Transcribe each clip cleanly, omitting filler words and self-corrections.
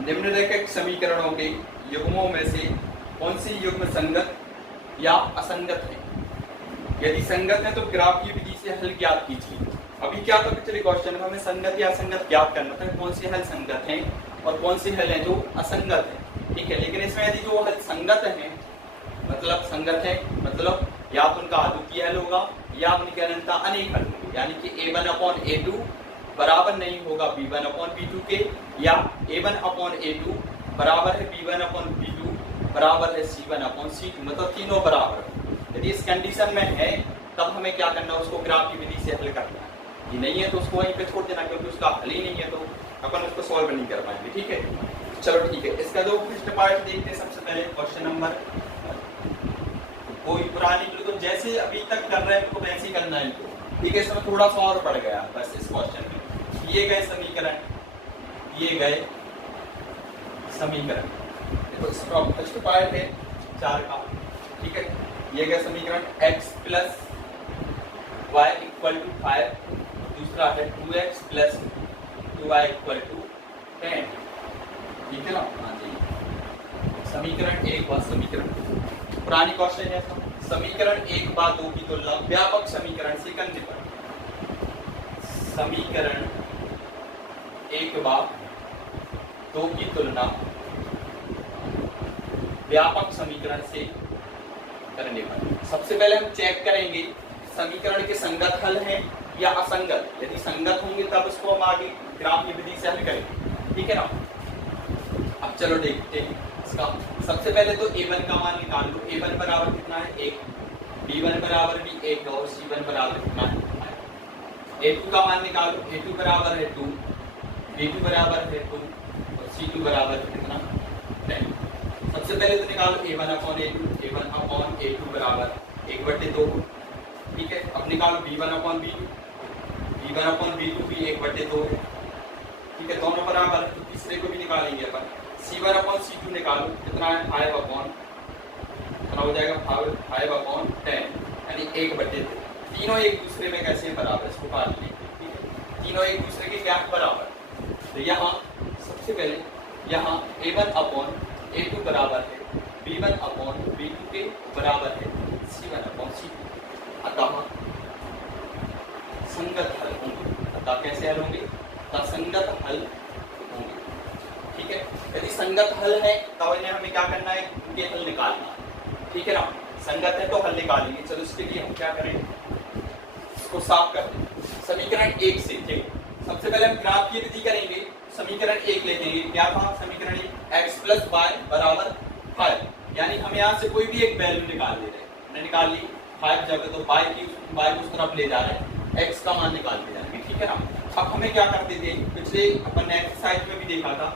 निम्नलिखित समीकरणों के युग्मों में से कौन सी युग्म संगत या असंगत है? यदि संगत है तो ग्राफीय विधि से हल ज्ञात कीजिए। अभी क्या था पिछले क्वेश्चन में हमें संगत या असंगत ज्ञात करना था, कौन सी हल संगत है और कौन सी हल है जो असंगत है। ठीक है, लेकिन इसमें यदि जो हल संगत है मतलब संगत है मतलब या तो उनका अद्वितीय हल होगा या उनकी अनंतता अनेक हल होंगे, यानी कि a1/a2 बराबर नहीं होगा b1/b2 के, या a1/a2 बराबर है b1/b2 बराबर है c1/c2, मतलब तीनों बराबर है। यदि इस कंडीशन में है तब हमें क्या करना है, उसको ग्राफ की विधि से हल करना है। ये नहीं है तो उसको वहीं पे छोड़ देना, क्योंकि उसका हल ही नहीं है तो अपन उसको सॉल्व नहीं कर पाएंगे। ठीक है, चलो ठीक है, इसका जो फर्स्ट पार्ट देखते हैं। सबसे पहले क्वेश्चन नंबर, कोई पुरानी तो जैसे अभी तक कर रहे हैं तो वैसे ही करना है इनको। ठीक है, इसमें थोड़ा सा और बढ़ गया बस इस क्वेश्चन में। दिए गए समीकरण, दिए गए समीकरण, देखो इसका फर्स्ट पार्ट है 4 का। ठीक है, दिए गए समीकरण x plus y equal to 5, दूसरा है 2x plus 2y equal to 10। ठीक है ना, हाँ जी, समीकरण 1 व समीकरण पुरानी क्वेश्चन है। समीकरण 1 व 2 की तुलना व्यापक समीकरण से करने पर, समीकरण 1 व 2 की तुलना व्यापक समीकरण से करने पर सबसे पहले हम चेक करेंगे समीकरण के संगत हल हैं या असंगत। यदि संगत होंगे तब उसको हम आगे ग्राफ की विधि से हल करेंगे। ठीक है ना, अब चलो देखते हैं इसका। सबसे पहले तो a1 का मान निकाल लो। a1 बराबर कितना है 1, b1 बराबर भी 1 और c1 बराबर कितना है 5। a2 का मान निकालो। a2 बराबर है 2, b2 बराबर है 2 और c2 बराबर कितना 10। सबसे पहले तो निकालो a1/a2, a1/a2 बराबर 1/2। ठीक है, अब निकालो b1/b2, b1/b2 भी 1/2 है। ठीक है, दोनों बराबर, तो तीसरे को भी निकालेंगे अपन। c1/c2 निकालो, कितना है 5/, कितना हो जाएगा 5/10, यानी 1/2। तीनों एक दूसरे में कैसे हैं बराबर, इसको काट लेंगे। ठीक है, तीनों एक दूसरे के क्या बराबर। तो यहाँ सबसे पहले यहाँ a1/a2 बराबर है b1/b2 के बराबर है c1/c2। अतः संगत हल होंगे। अतः कैसे हल होंगे, अतः संगत हल होंगे। ठीक है, यदि संगत हल है तब इन्हें हमें क्या करना है, उनके हल निकालना है। ठीक है ना, संगत है तो हल निकालेंगे। चलो इसके लिए हम क्या करें, इसको साफ कर दें। समीकरण 1 से सबसे पहले हम ग्राफ की विधि करेंगे। समीकरण 1 ले लेंगे, क्या था समीकरण 1, x प्लस वाई बराबर 5, यानी हम यहाँ से कोई भी एक वैल्यू निकाल ले रहे हैं। हमने निकाल ली 5 जगह, तो y को उस तरफ ले जा रहे हैं, x का मान निकाल ले जाएंगे। ठीक है ना, अब हमें क्या करते थे, पिछले अपन ने एक्सरसाइज में भी देखा था,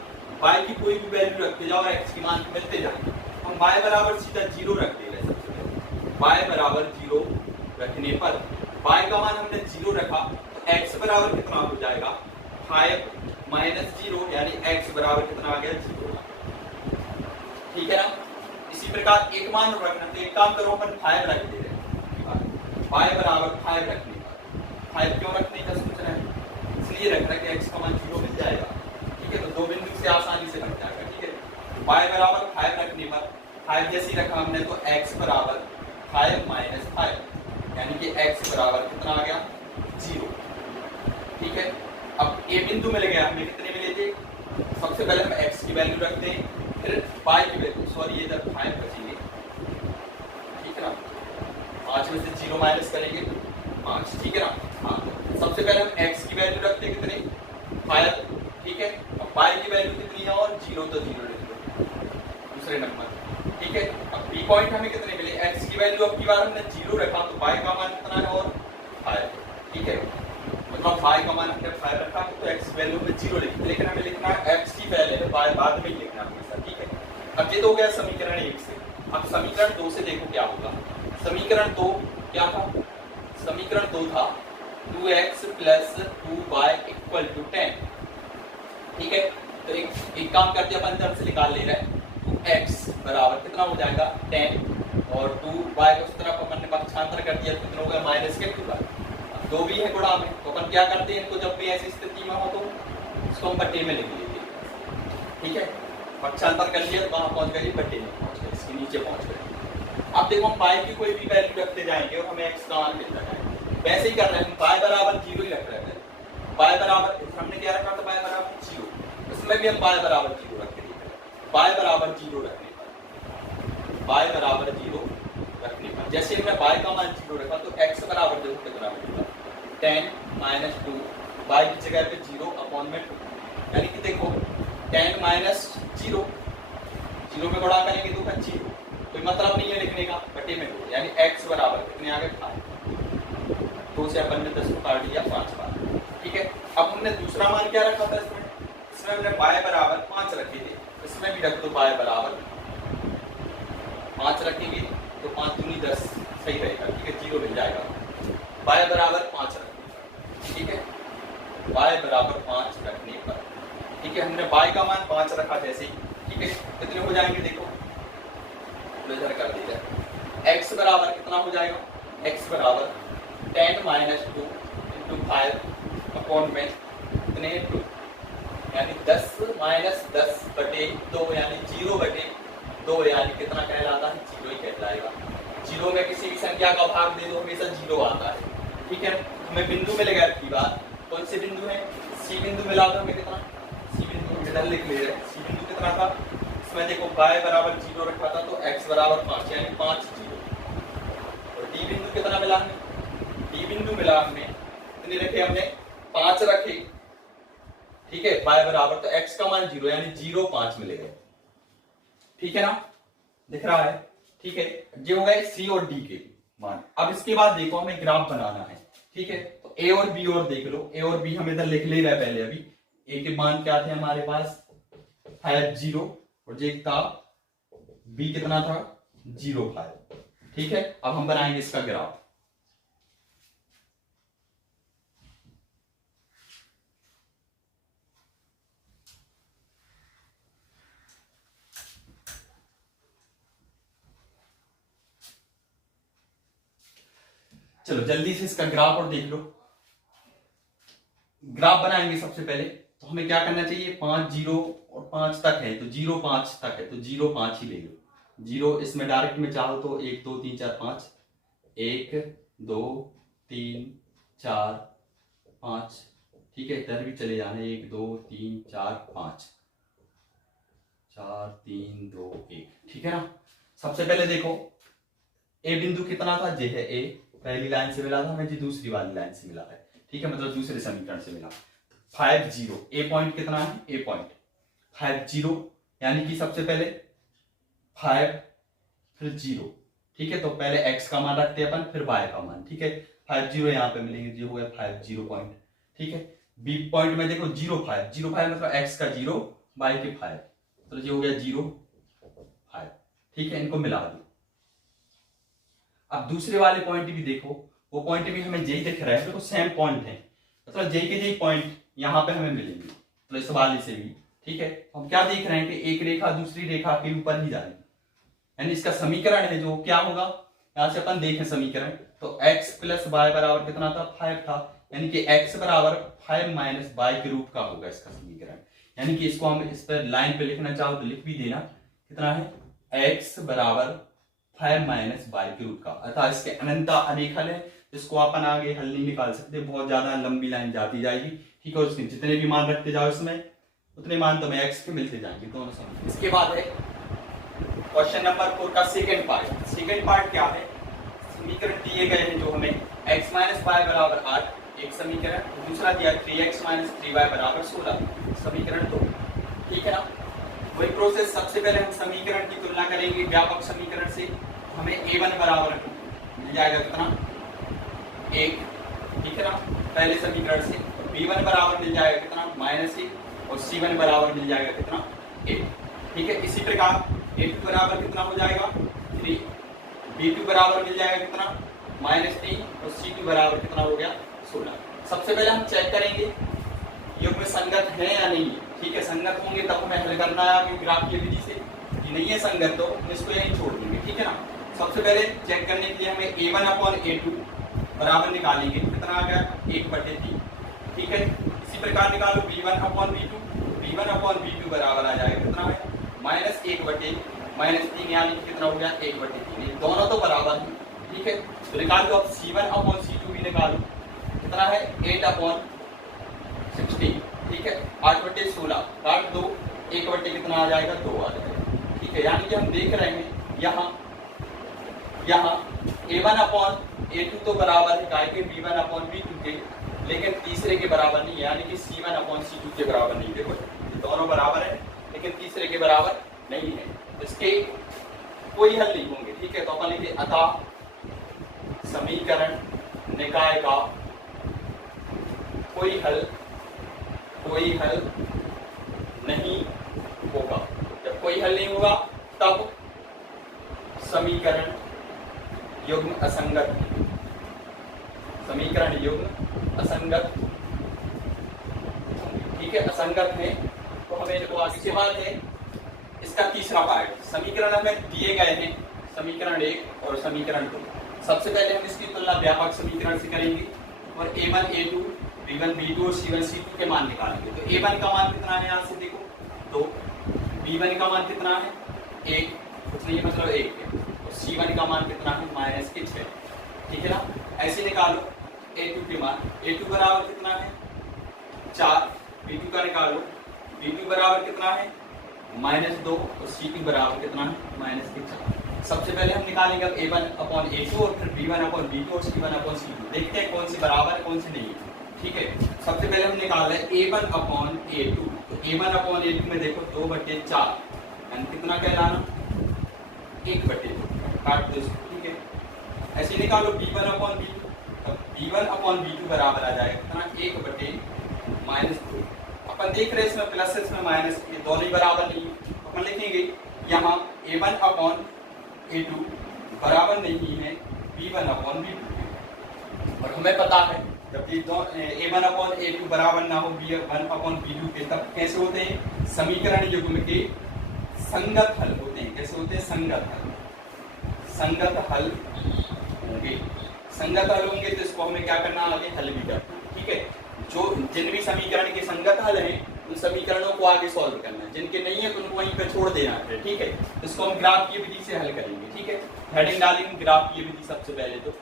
y की कोई भी वैल्यू रखते जाओ, x की मान मिलते जाएंगे। हम y बराबर सीधा 0 रख दे रहे हैं। सबसे पहले y बराबर 0 रखने पर y का मान हमने 0 रखा तो x बराबर कितना हो जाएगा 5 - 0, यानी x बराबर कितना आ गया 0। ठीक है ना, इसी प्रकार एक मान रखना, तो एक काम करो अपन 5 रख दे रहे हैं। y बराबर 5 रखने पर, 5 क्यों रखने का सोच रहे हैं, इसलिए रख रहा है कि x का मान 0 मिल जाएगा। ठीक है, तो दो बिंदु से आसानी से बन जाएगा। ठीक है, y बराबर 5 रखने पर 5 जैसे रखा हमने तो x बराबर 5 - 5, यानी कि x बराबर कितना आ गया 0। ठीक है, अब a बिंदु मिल गया, हमें कितने मिले थे, सबसे पहले हम x की वैल्यू रखते हैं, फिर y की वैल्यू, सॉरी ये जब 5 बचेंगे। ठीक है ना, 5 में से 0 माइनस करेंगे 5। ठीक है ना, हाँ, सबसे पहले हम x की वैल्यू रखते हैं कितने 5। ठीक है, अब y की वैल्यू कितनी है और 0, तो 0 लिख दो दूसरे नंबर। ठीक है, अब b पॉइंट हमें कितने मिले, x की वैल्यू अब की बार हमने 0 रखा तो y का मान कितना है और 5। ठीक है, मतलब y का मान हमने 5 रखा तो x वैल्यू में 0 लिखते, लेकिन हमें लिखना है x की वैल्यू y बाद में लिखना है। ठीक है, अब ये तो हो गया समीकरण 1 से। अब समीकरण 2 से देखो क्या होगा। समीकरण 2 क्या था, समीकरण 2 था 2x plus 2y equal to 10। ठीक है, तो एक काम करते हैं, अपन तरफ से निकाल ले रहे हैं, 2x बराबर कितना हो जाएगा 10 और 2y को उस तरफ अपन ने पक्षांतर कर दिया, कितना हो गया माइनस के 2y। अब 2 भी है गुणा में, तो अपन क्या करते हैं, इनको जब भी ऐसी स्थिति में हो तो इसको हम बट्टे में लिख लेते हैं। ठीक है, पक्षांतर कर लिया तो कहाँ पहुंच गए, बटे में पहुंच गए, इसके नीचे पहुंच गए। अब देखो हम पाई की कोई भी वैल्यू रखते जाएंगे और हमें एक्स का मान मिलता जाएगा, वैसे ही कर रहे हैं हम, पाई बराबर 0 ही रख रहे हैं। पाई बराबर हमने क्या रखा था, पाई बराबर 0, इसमें भी हम पाई बराबर 0 रख देंगे। पाई बराबर 0 रखने पर, पाई बराबर 0 रखने पर जैसे हमने पाई का मान 0 रखा तो एक्स बराबर देखो कितना मिलेगा, 10 माइनस 2, पाई की जगह पे 0 अपॉन में 2, यानी कि देखो 10 माइनस 0, 0 में गुणा करेंगे तो 0, कोई मतलब नहीं है लिखने का, बटे में 2, यानी x बराबर कितने आ गए 5, 2 से अपन ने 10 को काट दिया 5 बार। ठीक है, अब हमने दूसरा मान क्या रखा था इसमें, इसमें हमने y बराबर 5 रखे थे, इसमें भी रख दो y बराबर 5 रखेंगे तो 5 दूनी 10 सही रहेगा। ठीक है, 0 मिल जाएगा, y बराबर 5 रखने पर। ठीक है, y बराबर 5 रखने पर, ठीक है, हमने y का मान 5 रखा जैसे ही। ठीक है, कितने हो जाएंगे देखो, इधर कर दीजिए, x बराबर कितना हो जाएगा, x बराबर 10 माइनस 2 इंटू 5 अपॉन में कितने 2, यानी 10 माइनस 10 बटे 2, यानी 0 बटे 2, यानी कितना कहलाता है, 0 ही कहलाएगा। 0 में किसी भी संख्या का भाग दे दो हमेशा 0 आता है। ठीक है, हमें बिंदु मिल गया की बात, कौन से बिंदु है, सी बिंदु मिला था हमें कितना, सी बिंदु इधर लिख ले रहे, सी बिंदु कितना था, इसमें देखो y बराबर 0 रखा था तो x बराबर 5, यानी 5 0। और डी बिंदु कितना मिला हमें, डी बिंदु मिला हमें कितने रखे हमने, 5 रखे। ठीक है, y बराबर तो x का मान 0, यानी 0 5 मिले गए। ठीक है ना, दिख रहा है। ठीक है, ये हो गए सी और डी के मान। अब इसके बाद देखो हमें ग्राफ बनाना है। ठीक है, तो ए और बी और देख लो, ए और बी हम इधर लिख ले रहे पहले, अभी ए के मान क्या थे हमारे पास 5 0 और जो था बी कितना था 0 5। ठीक है, अब हम बनाएंगे इसका ग्राफ। चलो जल्दी से इसका ग्राफ और देख लो। ग्राफ बनाएंगे सबसे पहले तो हमें क्या करना चाहिए, 5 0 और 5 तक है तो 0 5 तक है तो 0 5 ही ले लो। 0 इसमें डायरेक्ट में चाहो तो 1 2 3 4 5, 1 2 3 4 5। ठीक है, इधर भी चले जाने, 1 2 3 4 5, 4 3 2 1। ठीक है ना, सबसे पहले देखो ए बिंदु कितना था, जे है ए, पहली लाइन से मिला था हमें, जी दूसरी वाली लाइन से मिला है। ठीक है, मतलब दूसरे समीकरण से मिला। 5 0, ए पॉइंट कितना है, ए पॉइंट 5 0, यानी कि सबसे पहले 5 फिर 0। ठीक है, तो पहले x का मान रखते हैं अपन, फिर y का मान। ठीक है, 5 0 यहाँ पे मिलेंगे, जो हो गया 5 0 पॉइंट। ठीक है, बी पॉइंट में देखो 0 5, 0 5 मतलब x का 0 y के 5, तो ये हो गया 0 5। ठीक है, इनको मिला दो। अब दूसरे वाले पॉइंट भी देखो, वो पॉइंट भी हमें जे दिख रहा है, तो सेम पॉइंट है, मतलब जे के जे पॉइंट यहाँ पे हमें मिलेंगे, तो इस वाले से भी। ठीक है, हम क्या देख रहे हैं कि एक रेखा दूसरी रेखा के ऊपर ही जा रही है, यानी इसका समीकरण है जो क्या होगा, यहां से अपन देखें समीकरण, तो x प्लस वाई बराबर कितना था 5 था, यानी कि x बराबर 5 माइनस वाई के रूप का होगा इसका समीकरण। यानी कि इसको हम इस पर लाइन पे लिखना चाहो तो लिख भी देना, कितना है x बराबर 5 माइनस वाई के रूप का, अर्थात इसके अनंता अनेक हल है, इसको अपन आगे हल नहीं निकाल सकते, बहुत ज्यादा लंबी लाइन जाती जाएगी। ठीक है, उसके जितने भी मान रखते जाओ इसमें उतने मान तुम्हें x के मिलते जाएंगे दोनों समय। इसके बाद है क्वेश्चन नंबर 4 का सेकंड पार्ट। सेकंड पार्ट क्या है, समीकरण दिए गए हैं जो हमें x माइनस वाई बराबर 8 एक समीकरण, दूसरा दिया 3x माइनस 3y बराबर 16 समीकरण 2। ठीक है ना, वही प्रोसेस, सबसे पहले हम समीकरण की तुलना करेंगे व्यापक समीकरण से, हमें a1 बराबर मिल जाएगा कितना 1। ठीक है ना, पहले समीकरण से b1 बराबर मिल जाएगा कितना -1 और c1 बराबर मिल जाएगा कितना 8। ठीक है, इसी प्रकार a2 बराबर कितना हो जाएगा 3, b2 बराबर मिल जाएगा कितना -3 और c2 बराबर कितना हो गया 16। सबसे पहले हम चेक करेंगे युग्म में संगत है या नहीं है। ठीक है, संगत होंगे तब हमें हल करना है आगे ग्राफ की विधि से, ये नहीं है संगत तो हम इसको यहीं छोड़ देंगे। ठीक है ना, सबसे पहले चेक करने के लिए हमें a1 अपॉन a2 बराबर निकालेंगे, कितना आ गया 1/3। ठीक है, इसी प्रकार निकालो b1 अपॉन b2 V1/V2 बराबर आ जाएगा कितना है -1/-3 यानी कि कितना हो गया 1/3। दोनों तो बराबर है, ठीक है। तो निकाल दो अब C1/C2 भी निकालो, कितना है 8/16, ठीक है। 8/16 काट दो, 1/ कितना आ जाएगा 2 आ जाएगा, ठीक है। यानी कि हम देख रहे हैं यहाँ A1/A2 तो बराबर है काय के V1/V2 के, लेकिन तीसरे के बराबर नहीं है, यानी कि C1/C2 के बराबर नहीं। देखो दोनों बराबर है लेकिन तीसरे के बराबर नहीं है, इसके कोई हल नहीं होंगे, ठीक है। तो अपन लिखिए अतः समीकरण निकाय का कोई हल नहीं होगा। जब कोई हल नहीं होगा तब समीकरण युग्म असंगत, समीकरण युग्म असंगत, ठीक है। असंगत है तो हमें देखो आगे के बाद है इसका तीसरा पार्ट। समीकरण हमें दिए गए हैं, समीकरण 1 और समीकरण 2। सबसे पहले हम इसकी तुलना व्यापक समीकरण से करेंगे और A1 A2 B1 B2 और C1 C2 के मान निकालेंगे। तो A1 का मान कितना है, यहाँ से देखो 2, B1 का मान कितना है 1, कुछ नहीं मतलब 1 है, और C1 का मान कितना है -6, ठीक है ना। ऐसे निकालो A2 के मान, A2 बराबर कितना है 4, B2 का निकालो, B2 बराबर कितना है -2 और C2 बराबर कितना है -4। सबसे पहले हम निकालेंगे अब A1/A2 और फिर B1/B2 और C1/C2। देखते हैं कौन सी बराबर है कौन सी नहीं है, ठीक है। सबसे पहले हम निकाल रहे हैं A1/A2। तो A1/A2 में देखो 2/4 यानी कितना कहलाना 1/2, काट दो इसको, ठीक है। ऐसे निकालो B1/B2, तो B1/B2 बराबर आ जाएगा कितना 1/-2। अपन देख रहे हैं इसमें प्लस इसमें माइनस, ये दोनों ही बराबर नहीं है। अपन लिखेंगे यहाँ A1/A2 बराबर नहीं है B1/B2 और हमें पता है जब ये A1/A2 बराबर ना हो B1/B2 के, तब कैसे होते हैं समीकरण युग्म के संगत हल होते हैं। कैसे होते हैं संगत हल होंगे। संगत हल होंगे तो इसको हमें क्या करना आगे हल भी करना, ठीक है। जो जिन भी समीकरण के संगत हल हैं उन समीकरणों को आगे सॉल्व करना है, जिनके नहीं है तो उनको वहीं पे छोड़ देना है, ठीक है। इसको हम ग्राफ की विधि से हल करेंगे, ठीक है। हेडिंग डालेंगे ग्राफ की विधि। सबसे पहले तो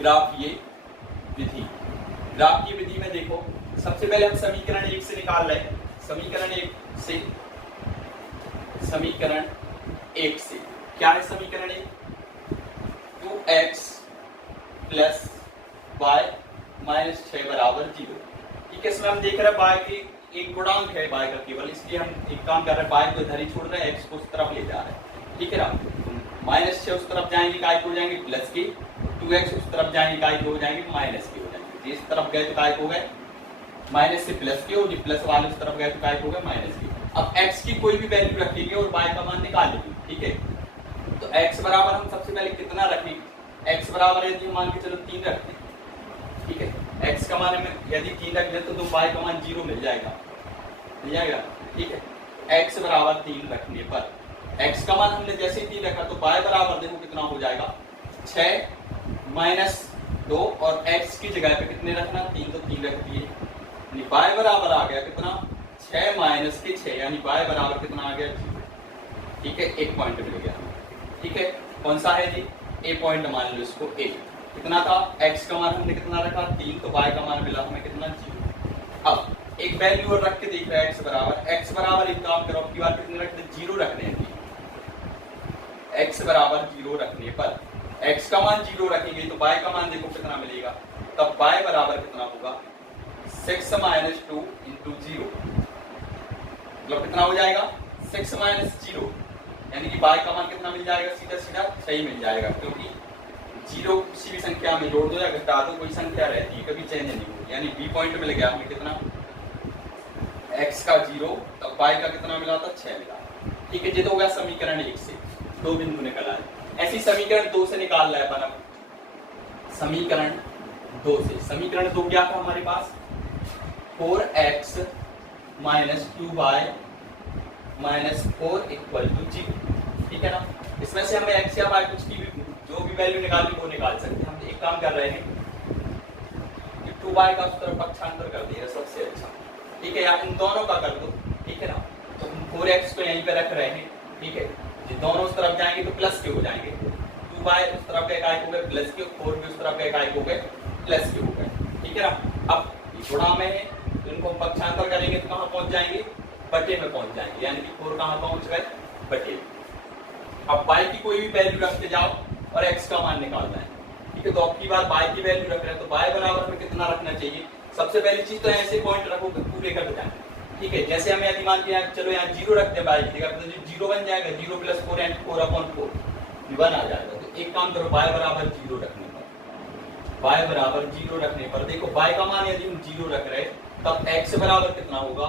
ग्राफ की विधि में देखो सबसे पहले हम समीकरण 1 से निकाल रहे हैं। समीकरण 1 से क्या है समीकरण 1 2x + y - 6 = 0, ठीक है। इसमें हम देख रहे हैं y की एक गुणांक है y का केवल, इसलिए हम एक काम कर रहे हैं y को इधर ही छोड़ रहे हैं, x को उस तरफ ले जा रहे हैं, ठीक है ना। -6 उस तरफ जाएंगे काय हो जाएंगे प्लस के, 2x उस तरफ जाएंगे काय हो जाएंगे माइनस के हो जाएंगे। इस तरफ गए तो काय हो गए माइनस से प्लस के, और प्लस वाले उस तरफ गए तो काय हो गए माइनस के। अब x की कोई भी वैल्यू रखेंगे और y का मान निकाल लेंगे, ठीक है। तो x बराबर हम सबसे पहले कितना रखेंगे, x बराबर यदि मान के चलो 3 रखते हैं, ठीक है। x का मान में यदि 3 रख ले तो y का मान 0 मिल जाएगा, ठीक है। x बराबर 3 रखने पर x का मान हमने जैसे ही 3 रखा तो y बराबर देखो कितना हो जाएगा 6 - 2 और x की जगह पे कितने रखना 3, तो 3 रख दिए, यानी y बराबर आ गया कितना 6 - 6 यानी y बराबर कितना आ गया 0, ठीक है। 1 पॉइंट मिल गया, ठीक है। कौन सा है जी a पॉइंट मान लो इसको 1। कितना था x का मान हमने कितना रखा 3, तो y का मान मिला हमें कितना 0। अब एक वैल्यू और रख के देख रहे हैं x बराबर एक काम करो आपकी बार कितने रखते 0 रखने हैं। x बराबर 0 रखने पर x का मान 0 रखेंगे तो y का मान देखो कितना मिलेगा, तब y बराबर कितना होगा 6 - 2 × 0, मतलब कितना हो जाएगा 6 - 0 यानी कि y का मान कितना मिल जाएगा सीधा 6 ही मिल जाएगा, क्योंकि 0 किसी भी संख्या में जोड़ दो या घटा दो कोई संख्या रहती है कभी चेंज नहीं होगी, यानी b पॉइंट मिल गया हमें कितना x का 0, तब y का कितना मिला था 6 मिला, ठीक है। ये तो हो गया समीकरण 1 से 2 बिंदु निकल आए। ऐसी समीकरण 2 से निकाल रहा है अपन अब समीकरण 2 से। समीकरण 2 क्या था हमारे पास 4x - 2y - 4 = 0, ठीक है ना। इसमें से हमें x या y कुछ की भी जो भी वैल्यू निकालनी वो निकाल सकते हैं। हम एक काम कर रहे हैं कि 2y का उस तरफ पक्षांतर कर दिया सबसे अच्छा, ठीक है, या इन दोनों का कर दो, ठीक है ना। तो हम 4x को यहीं पे रख रहे हैं, ठीक है, ये दोनों उस तरफ जाएंगे तो प्लस के हो जाएंगे, 2y उस तरफ का इकाई हो गए प्लस के, 4 भी उस तरफ का इकाई हो गए प्लस के हो गए, ठीक है ना। अब ये गुणा में है तो इनको हम पक्षांतर करेंगे तो कहाँ पहुंच जाएंगे, बटे में पहुंच जाएंगे, यानी कि 4 कहाँ पहुंच गए, बटे। अब y की कोई भी वैल्यू रखते जाओ और x का मान निकालना है, ठीक है। तो अब की बार y की वैल्यू रख रहे हैं तो y बराबर में कितना रखना चाहिए। सबसे पहली चीज तो ऐसे पॉइंट रखो पूरे का बजाय, ठीक है। जैसे हमें यदि मान लिया चलो यहाँ 0 रखते हैं y की जगह तो 0 बन जाएगा, 0 + 4 यानी 4/4 1 आ जाएगा। तो एक काम करो y बराबर 0 रखने पर, y बराबर 0 रखने पर देखो y का मान यदि हम 0 रख रहे तब x बराबर कितना होगा,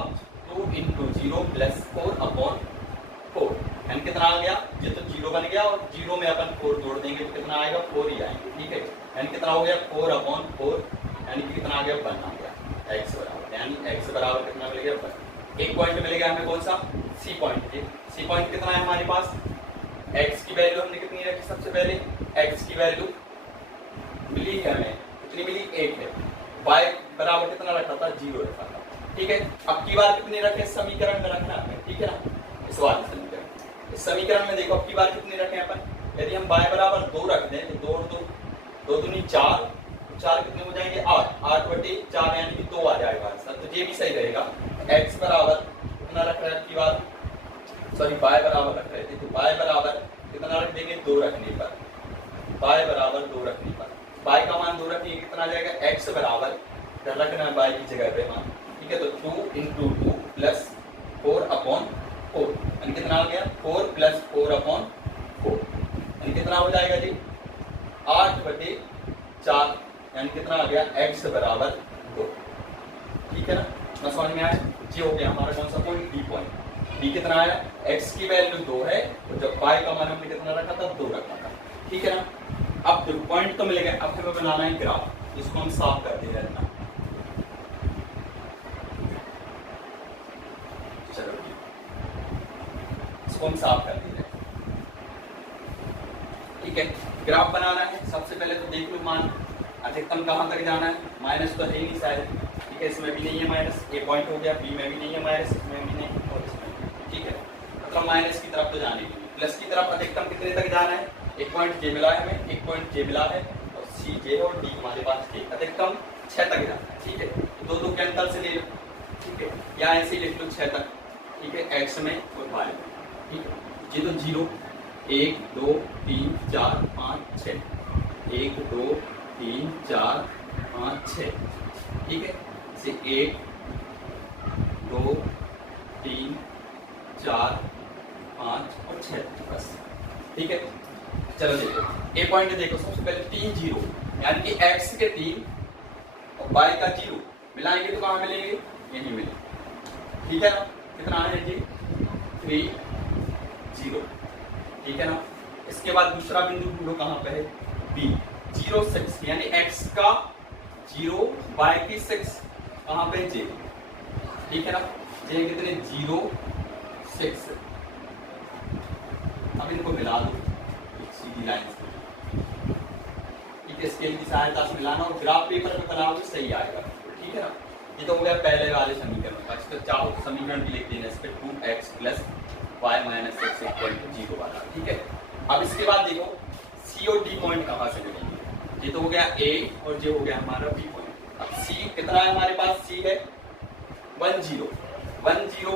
2 × 0 + 4/4 यानी कितना आ गया, ये तो 0 बन गया और 0 में अपन 4 जोड़ देंगे तो कितना आएगा, 4 ही आएंगे, ठीक है। यानी कितना हो गया 4/4 यानी कि कितना आ गया 1 आ गया, x बराबर, यानी x बराबर कितना मिल गया 1। एक पॉइंट मिलेगा हमें कौन सा, c पॉइंट। c पॉइंट कितना है हमारे पास, x की वैल्यू हमने कितनी रखी, सबसे पहले x की वैल्यू मिली है हमें, कितनी मिली 1 है, y बराबर कितना रखा था 0 रखा था, ठीक है। अब की बार कितने रखे समीकरण में रखना है, ठीक है ना, इस वाले समीकरण, इस समीकरण में देखो अब की बार कितने रखे अपन, यदि हम y बराबर 2 रख दें तो 2 दूनी 4, 4 कितने हो जाएंगे 8/4 यानी कि 2 आ जाएगा आंसर, तो ये भी सही रहेगा। x बराबर कितना रख रहे हैं की बार, सॉरी y बराबर रख रहे थे तो y बराबर कितना रख देंगे 2 रखने पर, y बराबर 2 रखने पर, y का मान 2 रखिए कितना आ जाएगा, x बराबर इधर रखना है y की जगह पे मान, ठीक है। तो 2 × 2 + 4/4 यानी कितना आ गया 4 + 4/4 यानी कितना हो जाएगा जी 8/4 यानी कितना आ गया x बराबर 2, ठीक है ना। मैं समझ में आया, ये हो गया हमारा कौन सा पॉइंट, डी पॉइंट। डी कितना आया, x की वैल्यू 2 है और जब y का मान हमने कितना रखा था 2 रखा था, ठीक है ना। अब देखो पॉइंट तो मिलेगा, अब हमें बनाना है ग्राफ, इसको हम साफ करते रहना, चलो इसको हम साफ कर दीजिए, ठीक है। ग्राफ बनाना है, सबसे पहले तो देख लो मान अधिकतम कहां तक जाना है, माइनस तो है ही नहीं शायद, ठीक है, इसमें भी नहीं है माइनस, ए पॉइंट हो गया, बी में भी नहीं है माइनस, इसमें भी नहीं और इसमें, ठीक है। मतलब माइनस की तरफ तो जाने के लिए, प्लस की तरफ अधिकतम कितने तक जाना है, एक पॉइंट जे मिला है हमें, एक पॉइंट जे मिला है और सी जे और डी हमारे पास के, अधिकतम 6 तक जाना है, ठीक है। 2 के अंतर से ले लो, ठीक है, या ऐसे ही लिख लो 6 तक, ठीक है, x में और y में, ठीक है। ये तो 0 1 2 3 4 5 6 1 2 3 4 5 6, ठीक है, इसे 1 2 3 4 5 और 6 बस, ठीक है। चलो देखो ए पॉइंट देखो, सबसे पहले 3 0 यानी कि x के 3 और y का 0 मिलाएंगे तो कहाँ मिलेंगे, यही मिलेंगे, ठीक है ना। कितना है जी 3 0, ठीक है ना। इसके बाद दूसरा बिंदु ढूंढो कहां पे है, B 0 6 यानी x का 0 y की 6 कहां पे J, ठीक है ना। J कितने 0 6, अब इनको मिला दो एक सीधी लाइन से, ठीक है, स्केल की सहायता से मिलाना और ग्राफ पेपर पे बनाओगे सही आएगा, ठीक है ना। ये तो हो गया पहले वाले समीकरण का, इसको चाहो समीकरण भी लिख देना, इस पे 2x + y - x = 0 वाला, ठीक है। अब इसके बाद देखो C और D पॉइंट कहां से मिलेंगे, ये तो हो गया A और ये हो गया हमारा B पॉइंट। अब C कितना है हमारे पास, C है 1 0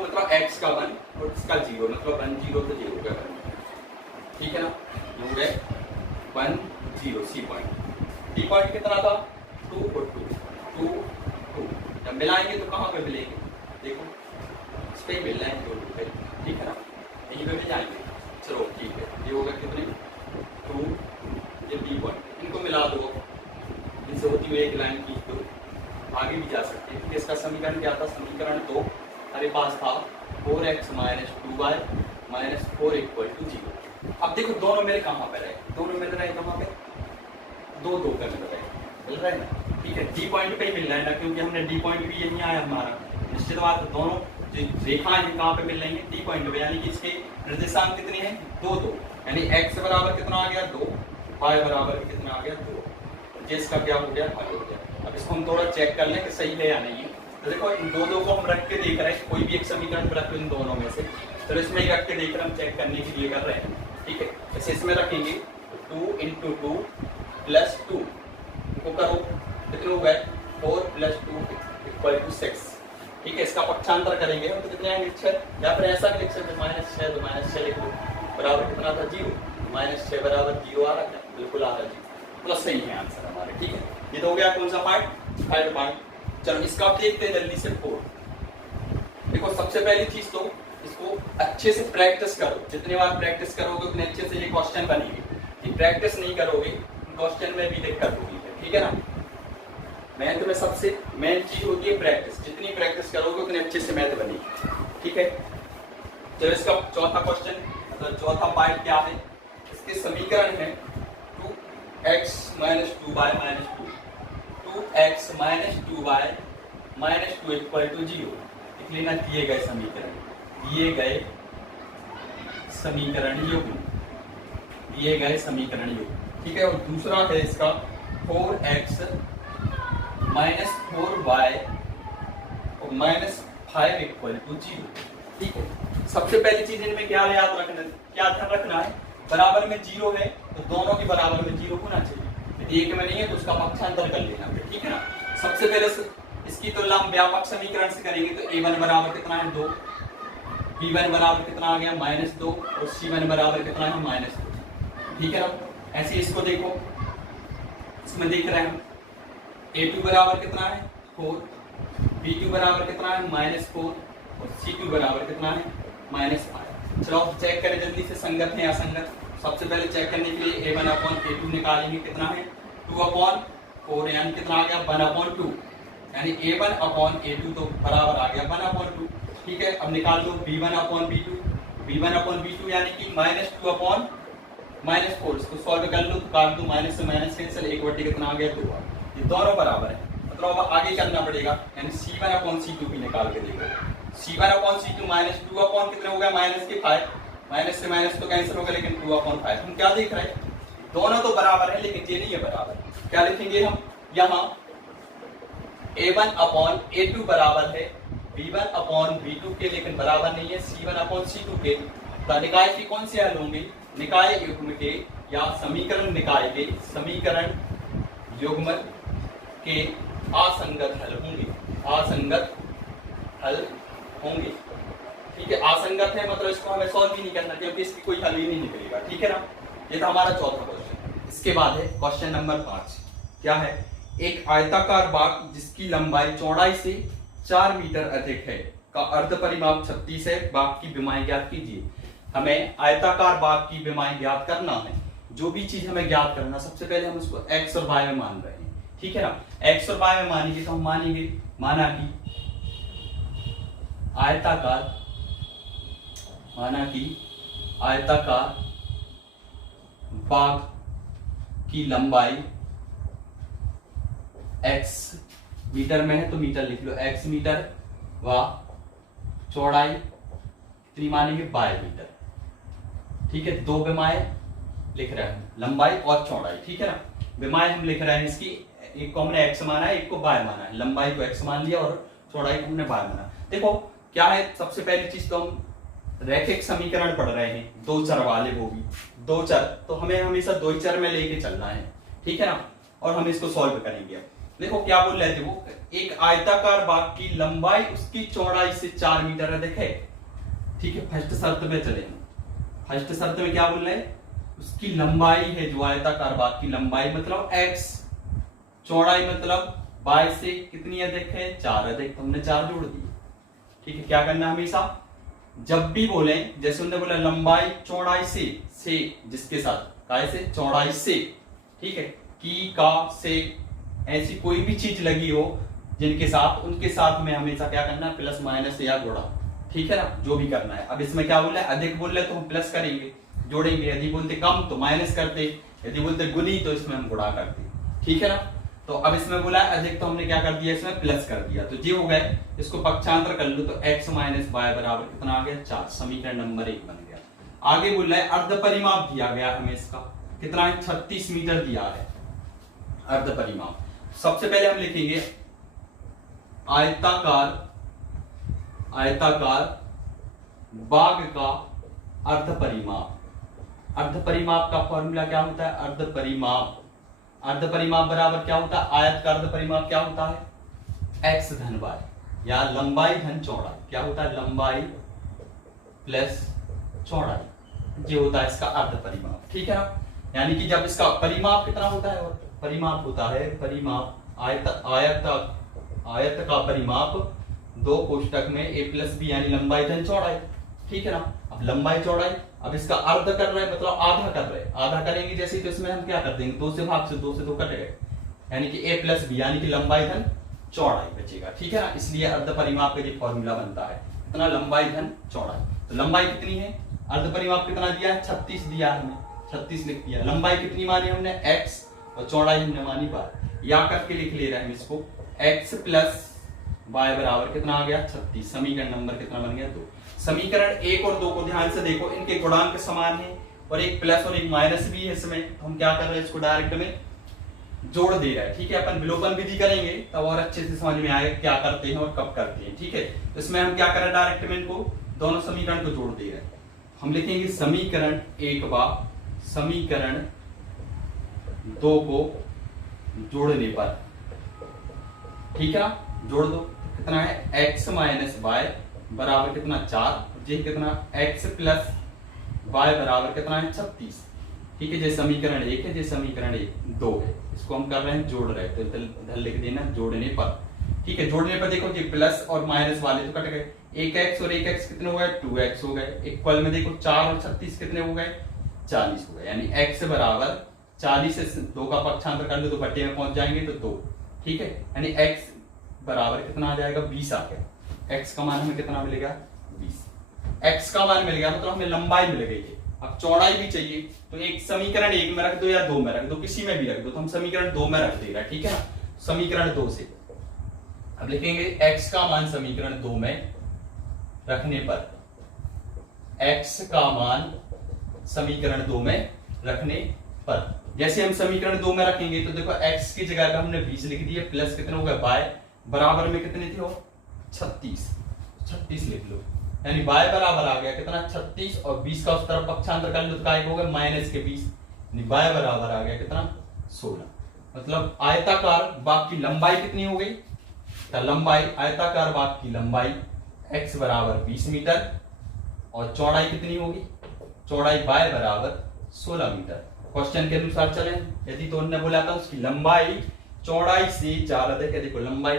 मतलब x का 1 और इसका 0 मतलब 1 0 तो 0 हो गया 1, ठीक है ना। ये हो गया 1 0 C पॉइंट। D पॉइंट कितना था 2 और 2 जब मिलाएंगे तो कहां पे मिलेंगे, देखो इस पे मिल रहे हैं 2 पे, ठीक है ना, यहीं पे मिल जाएंगे। चलो ठीक है, ये होगा कितने 2, ये B पॉइंट, इनको मिला दो, इनसे होती हुई एक लाइन खींच दो, आगे भी जा सकते हैं। इसका समीकरण क्या था, समीकरण 2 हमारे पास था 4x - 2y - 4 = 0। अब देखो दोनों मेरे कहां पे रहे, दोनों मिल रहे हैं कहां पे, 2 2 पे मिल रहे हैं ना, ठीक है। डी पॉइंट पे ही मिल रहा है ना, क्योंकि हमने डी पॉइंट भी यही आया हमारा, निश्चित बात दोनों जो रेखाएं हैं कहां पे मिल रही है, डी पॉइंट पे, यानी कि इसके निर्देशांक कितने हैं 2 2, यानी x बराबर कितना आ गया 2, y बराबर कितना आ गया 2, जिसका क्या हो गया हल हो गया। अब इसको हम थोड़ा चेक कर लें कि सही है या नहीं है। तो देखो इन दो को हम रख के देख रहे हैं, कोई भी एक समीकरण रख लो इन दोनों में से, चलो इसमें ही रख के देख रहे हैं, हम चेक करने के लिए कर रहे हैं, ठीक है। जैसे इसमें रखेंगे 2 × 2 + 2 को करो, कितने हो गए 4 + 2 = 6, ठीक है। इसका पक्षांतर करेंगे हम तो कितने आएंगे 6, या फिर ऐसा भी लिख सकते हैं -6 तो -6 लिख लो, बराबर कितना था 0, -6 बराबर 0 आ रहा है, बिल्कुल आ रहा है 0, प्लस सही है आंसर हमारे, ठीक है। ये तो हो गया कौन सा पार्ट, थर्ड पार्ट। चलो इसका आप देखते हैं जल्दी से 4। देखो सबसे पहली चीज तो इसको अच्छे से प्रैक्टिस करो, जितने बार प्रैक्टिस करोगे उतने अच्छे से ये क्वेश्चन बनेंगे। प्रैक्टिस नहीं करोगे क्वेश्चन में भी दिक्कत होगी, ठीक है ना। मैथ में सबसे मेन चीज होती है प्रैक्टिस, जितनी प्रैक्टिस करोगे उतने अच्छे से मैथ बनेगी, ठीक है। चलो इसका चौथा क्वेश्चन, मतलब चौथा पार्ट क्या है, इसके समीकरण है 2x - 2y - 2, 2x - 2y - 2 = 0। लिख लेना दिए गए समीकरण, दिए गए समीकरण युग्म, दिए गए समीकरण युग्म, ठीक है। और दूसरा है इसका 4x - 4y और -5 = 0, ठीक है। सबसे पहली चीज इनमें क्या याद रखना, क्या ध्यान रखना है, बराबर में 0 है तो दोनों के बराबर में 0 होना चाहिए, यदि एक में नहीं है तो उसका पक्षांतर कर लेना, ठीक है ना। सबसे पहले इसकी तुलना हम व्यापक समीकरण से करेंगे तो a1 बराबर कितना है 2, b1 बराबर कितना आ गया -2 और c1 बराबर कितना है -2, ठीक है ना। ऐसे इसको देखो, इसमें देख रहे हैं हम a2 बराबर कितना है 4, b2 बराबर कितना है -4 और c2 बराबर कितना है -5। चलो चेक करें जल्दी से संगत है या असंगत। सबसे पहले चेक करने के लिए a1/a2 निकालेंगे, कितना है 2/4, यानी कितना आ गया 1/2, यानी a1/a2 तो बराबर आ गया 1/2, ठीक है। अब निकाल लो b1/b2, b1/b2 यानी कि -2/-4, इसको सॉल्व कर लो तो काट दो, माइनस से माइनस कैंसिल, 1/, कितना आ गया 2, ये दोनों बराबर है, मतलब अब आगे करना पड़ेगा, यानी c1/c2 भी निकाल के देखो, c1/c2 -2/, कितने हो गया -5, माइनस से माइनस तो कैंसिल होगा लेकिन 2/5। हम क्या देख रहे हैं, दोनों तो बराबर है लेकिन ये नहीं है बराबर, क्या लिखेंगे हम यहाँ a1/a2 बराबर है b1/b2 के, लेकिन बराबर नहीं है c1/c2 के। तो निकाय की कौन से हल होंगे, निकाय युग्म के या समीकरण निकाय के समीकरण युग्म के असंगत हल होंगे, असंगत हल होंगे, ठीक है। असंगत है मतलब इसको हमें सॉल्व भी नहीं करना क्योंकि इसकी कोई हल ही नहीं निकलेगा, ठीक है ना। ये था हमारा चौथा क्वेश्चन। इसके बाद है क्वेश्चन नंबर 5, क्या है, एक आयताकार बाग जिसकी लंबाई चौड़ाई से 4 मीटर अधिक है का अर्ध परिमाप 36 है, बाग की विमाएं ज्ञात कीजिए। हमें आयताकार बाग की विमाएं ज्ञात करना है, जो भी चीज हमें ज्ञात करना, सबसे पहले हम उसको x और y में मान रहे हैं, ठीक है ना। x और y में मानेंगे तो हम मानेंगे, माना कि आयताकार बाग की लंबाई x मीटर में है तो मीटर लिख लो, x मीटर व चौड़ाई कितनी मानेंगे 22 मीटर, ठीक है। दो विमाएं लिख रहे हैं, लंबाई और चौड़ाई, ठीक है ना। विमाएं हम लिख रहे हैं इसकी, एक को हमने x माना है, एक को y माना है, लंबाई को x मान लिया और चौड़ाई को हमने y माना। देखो क्या है, सबसे पहली चीज तो हम रैखिक समीकरण पढ़ रहे हैं, दो चर वाले, वो भी दो चर, तो हमें हमेशा दो ही चर में लेके चलना है, ठीक है ना। और हम इसको सॉल्व करेंगे। देखो क्या बोल रहे थे वो, एक आयताकार बाग की लंबाई उसकी चौड़ाई से 4 मीटर अधिक है, ठीक है। फर्स्ट शर्त में चले, फर्स्ट शर्त में क्या बोल रहे हैं, उसकी लंबाई है जो आयताकार बाग की लंबाई मतलब x, चौड़ाई मतलब y से कितनी अधिक है 4 अधिक, तो हमने 4 जोड़ दिए, ठीक है। क्या करना हमेशा जब भी बोले, जैसे उन्होंने बोला लंबाई चौड़ाई से जिसके साथ काय से चौड़ाई से, ठीक है, की का से, ऐसी कोई भी चीज लगी हो जिनके साथ, उनके साथ में हमेशा क्या करना है प्लस माइनस या गुणा, ठीक है ना, जो भी करना है। अब इसमें क्या बोल रहा है, अधिक बोल रहे तो हम प्लस करेंगे, जोड़ेंगे, यदि बोलते कम तो माइनस करते, यदि बोलते गुनी तो इसमें हम गुणा करते, ठीक है ना। तो अब इसमें बोला है अधिक तो हमने क्या कर दिया, इसमें प्लस कर दिया, तो ये हो गए। इसको पक्षांतर कर लो तो x माइनस y बराबर कितना आ गया 4, समीकरण नंबर 1 बन गया। आगे बोल रहा है अर्ध परिमाप दिया गया हमें, इसका कितना है 36 मीटर दिया है अर्ध परिमाप। सबसे पहले हम लिखेंगे आयताकार बाग का अर्ध परिमाप। अर्ध परिमाप का फॉर्मूला क्या होता है? अर्ध परिमाप बराबर क्या होता है? आयत का अर्ध परिमाप क्या होता है? x धन y, या लंबाई धन चौड़ाई। क्या होता है? लंबाई प्लस चौड़ाई, ये होता है इसका अर्ध परिमाप। ठीक है ना? यानी कि जब इसका परिमाप कितना होता है? और परिमाप होता है आयत का परिमाप दो कोष्टक में a प्लस बी, यानी लंबाई धन चौड़ाई। ठीक है ना? अब लंबाई चौड़ाई, अब इसका अर्ध कर रहे हैं मतलब आधा कर रहे हैं। आधा करेंगे जैसे तो इसमें हम क्या कर देंगे? 2 से भाग से 2 से 2 कट गए, यानी कि a प्लस बी, यानी कि लंबाई धन चौड़ाई बचेगा। ठीक है ना? इसलिए अर्ध परिमाप का ये फॉर्मूला बनता है, इतना लंबाई धन चौड़ाई। तो लंबाई कितनी है? अर्ध परिमाप कितना दिया है? 36 दिया है, हमने 36 लिख दिया। लंबाई कितनी मानी हमने? x, और चौड़ाई हमने मानी y। या करके लिख ले रहे हैं इसको, x प्लस y बराबर कितना आ गया? 36। समीकरण नंबर कितना बन गया? 2। समीकरण 1 और 2 को ध्यान से देखो, इनके गुणांक समान है और एक प्लस और एक माइनस भी है इसमें। तो हम क्या कर रहे हैं? इसको डायरेक्ट में जोड़ दे रहा है। ठीक है? अपन विलोपन विधि करेंगे तब और अच्छे से समझ में आएगा क्या करते हैं और कब करते हैं। ठीक है? तो इसमें हम क्या कर रहे हैं? डायरेक्ट में इनको दोनों समीकरण को जोड़ दे रहे हैं। हम लिखेंगे समीकरण 1 व समीकरण 2 को जोड़ने पर, ठीक है, जोड़ दो। कितना है? x माइनस वाई बराबर कितना? 4। ये कितना? x प्लस वाई बराबर कितना है? 36। ठीक है? ये समीकरण 1 है, ये समीकरण 2 है। इसको हम कर रहे हैं जोड़ रहे हैं, तो इधर लिख देना जोड़ने पर। ठीक है? जोड़ने पर देखो ये प्लस और माइनस वाले तो कट गए, 1x और 1x कितने हो गए? 2x हो गए। इक्वल में देखो 4 और 36 कितने हो गए? 40 हो गए। यानी x बराबर 40 से 2 का पक्षांतर कर लो तो बट्टे में पहुंच जाएंगे तो 2। ठीक है? यानी x बराबर कितना आ जाएगा? 20 आ गया। x का मान हमें कितना मिलेगा? 20। x का मान मिल गया, मतलब हमें लंबाई मिल गई है। अब चौड़ाई भी चाहिए, तो एक समीकरण 1 में रख दो या 2 में रख दो, किसी में भी रख दो। तो हम समीकरण 2 में रख देगा। ठीक है ना? समीकरण 2 से अब लिखेंगे x का मान समीकरण 2 में रखने पर, x का मान समीकरण 2 में रखने पर, जैसे हम समीकरण 2 में रखेंगे तो देखो x की जगह पे हमने 20 लिख दिए, प्लस कितने हो गए? y बराबर में कितने थे? 36 लिख लो। यानी y बराबर आ गया कितना? 36, और 20 का उस तरफ पक्षांतर कर लो तो काय होगा? माइनस के 20। यानी y बराबर आ गया कितना? 16। मतलब आयताकार बाग की लंबाई कितनी हो गई? तो लंबाई, आयताकार बाग की लंबाई x बराबर 20 मीटर, और चौड़ाई कितनी होगी? चौड़ाई y बराबर 16 मीटर। क्वेश्चन के अनुसार चले। यदि तो उन्होंने बोला था उसकी लंबाई चौड़ाई से 4 अधिक है। देखो लंबाई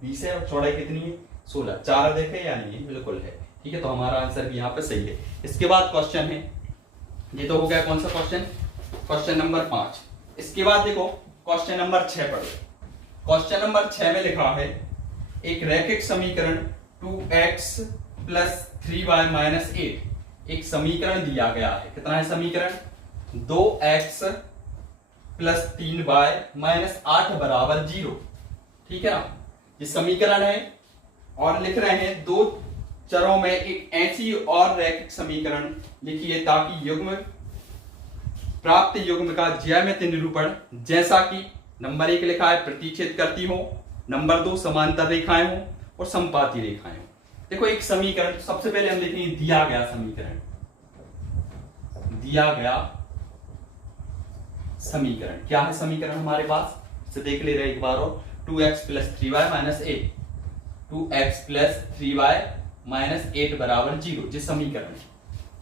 20 है और चौड़ाई कितनी है? 16। 4 अधिक है, यानी ये बिल्कुल है। ठीक है? तो हमारा आंसर भी यहाँ पे सही है। इसके बाद क्वेश्चन है, ये तो हो गया कौन सा क्वेश्चन? Question number 5। इसके बाद देखो क्वेश्चन नंबर 6 पढ़ो। क्वेश्चन नंबर 6 में लिखा है एक रैखिक समीकरण 2x प्लस 3y माइनस 8। एक समीकरण दिया गया है। कितना है समीकरण? 2x प्लस 3y माइनस 8 बराबर 0। ठीक है ना? ये समीकरण है और लिख रहे हैं दो चरों में एक ऐसी और रैखिक समीकरण लिखिए ताकि युग्म प्राप्त युग्म का ज्यामितीय निरूपण, जैसा कि नंबर 1 लिखा है प्रतिच्छेद करती हो, नंबर 2 समांतर रेखाएं हो और समपाती रेखाएं हो। देखो एक समीकरण, सबसे पहले हम देखेंगे दिया गया समीकरण। दिया गया समीकरण क्या है? समीकरण हमारे पास से देख ले रहे एक बार और, 2x plus 3y minus 8, 2x plus 3y minus 8 बराबर 0। ये समीकरण है।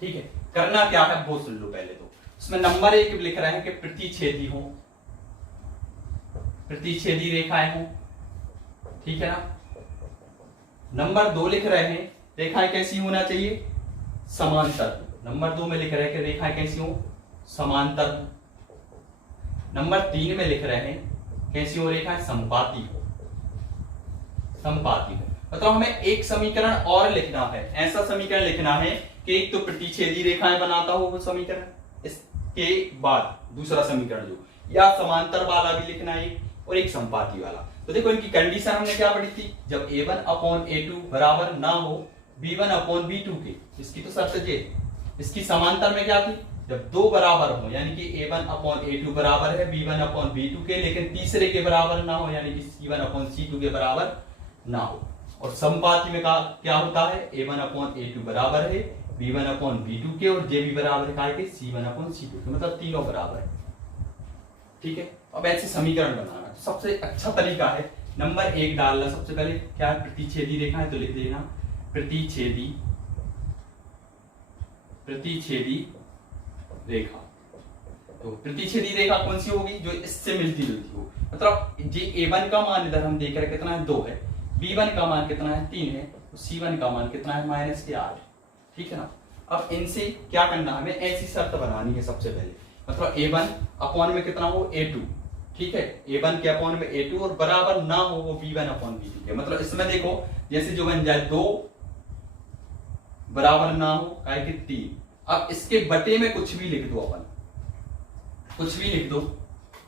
ठीक है? करना क्या है वो सुन लो पहले। तो उसमें नंबर 1 लिख रहे हैं कि प्रतिच्छेदी हो, प्रतिच्छेदी रेखाएं हो। ठीक है ना? नंबर 2 लिख रहे हैं रेखाएं कैसी होना चाहिए? समांतर। नंबर 2 में लिख रहे हैं कि रेखाएं कैसी हो? समांतर। नंबर 3 में लिख रहे हैं कैसी हो रेखाएं? समपाती हो, समपाती हो। मतलब हमें एक समीकरण और लिखना है, ऐसा समीकरण लिखना है कि एक तो प्रतिच्छेदी रेखाएं बनाता हो वो समीकरण, इसके बाद दूसरा समीकरण जो, या समांतर वाला भी लिखना है और एक समपाती वाला। तो देखो इनकी कंडीशन हमने क्या पढ़ी थी? जब a1/a2 बराबर ना हो b1/b2 के, इसकी तो शर्त ये। इसकी समांतर में क्या थी? जब दो बराबर हो, यानी कि a1/a2 बराबर है b1/b2 के, लेकिन तीसरे के बराबर ना हो, यानी कि c1/c2 के बराबर ना हो। और समपाती में क्या होता है, A1/A2 बराबर है B1/B2 के, और जे भी बराबर है कि C1/C2 के, मतलब तीनों बराबर है। ठीक है, अब ऐसे समीकरण बनाना सबसे अच्छा तरीका है, नंबर 1 डालना। सबसे पहले क्या है, प्रतिच्छेदी रेखा है तो लिख देना प्रतिच्छेदी रेखा। तो प्रतिच्छेदी रेखा कौन सी होगी, जो इससे मिलती जुलती हो। मतलब जे A1 का मान इधर हम देख रहे कितना है 2 है, B1 का मान कितना है 3 है, तो C1 का मान कितना है -8। ठीक है ना। अब इनसे क्या करना है, हमें ऐसी शर्त बनानी है सबसे पहले, मतलब A1 में कितना हो A2। ठीक है, A1 के अपॉन में A2 और बराबर ना हो वो B1/B2 के। मतलब इसमें देखो जैसे जो बन जाए 2 बराबर ना हो काय कि 3। अब इसके बटे में कुछ भी लिख दो, अपन कुछ भी लिख दो,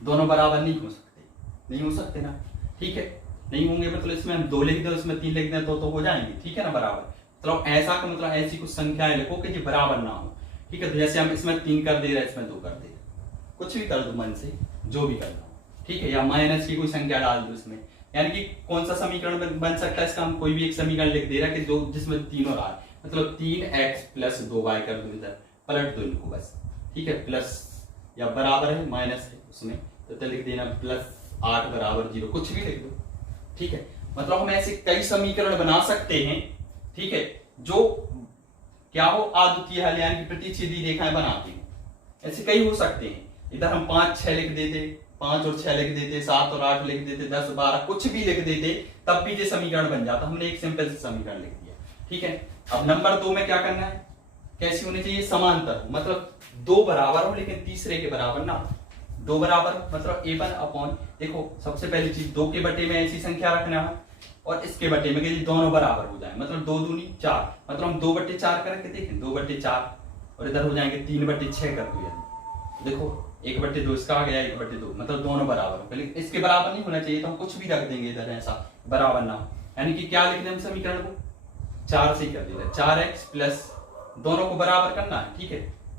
दोनों बराबर नहीं हो सकते, नहीं हो सकते ना। ठीक है, नहीं होंगे मतलब इसमें हम 2 लिख दो, इसमें 3 लिख दें तो हो जाएंगे। ठीक है ना, बराबर। मतलब ऐसा का मतलब ऐसी कुछ संख्याएं लिखो कि जो बराबर ना हो। ठीक है, तो जैसे हम इसमें 3 कर दे रहे हैं, इसमें 2 कर दे रहे, कुछ भी कर दो मन से, जो भी करना हो। ठीक है, या माइनस की कोई संख्या डाल दो इसमें, यानी कि कौन सा समीकरण बन सकता है इसका, हम कोई भी एक समीकरण लिख दे रहा है कि दो जिसमें तीनों रहा, मतलब 3x + 2y कर दो, इधर पलट दो इनको बस। ठीक है, प्लस या बराबर है माइनस है उसमें, तो लिख देना +8 = 0, कुछ भी लिख दो। ठीक है, मतलब हम ऐसे कई समीकरण बना सकते हैं। ठीक है, जो क्या हो आद्वितीय हल यानी कि प्रतिच्छेदी रेखाएं बनाते हैं, ऐसे कई हो सकते हैं। इधर हम 5 6 लिख देते, 5 और 6 लिख देते, 7 और 8 लिख देते, 10 12 कुछ भी लिख देते, तब भी ये समीकरण बन जाता। हमने एक सिंपल से समीकरण लिख दिया। ठीक है, अब नंबर 2 में क्या करना है, कैसी होनी चाहिए, समांतर, मतलब 2 बराबर हो लेकिन तीसरे के बराबर ना हो। 2 बराबर मतलब A1/, देखो सबसे पहली चीज 2 के बटे में ऐसी संख्या रखना है, और इसके बटे में कि दोनों बराबर हो जाए, मतलब 2 दूनी 4, मतलब हम 2/4 करके देखें, 2/4 और इधर हो जाएंगे 3/6 कर दो। देखो 1/2 इसका आ गया, 1/2, मतलब दोनों बराबर हो, लेकिन इसके बराबर नहीं होना चाहिए, तो हम कुछ भी रख देंगे इधर ऐसा बराबर ना हो। यानी कि क्या लिख दें हम समीकरण को 4 से कर देना, 4x प्लस दोनों को बराबर करना है। ठीक है,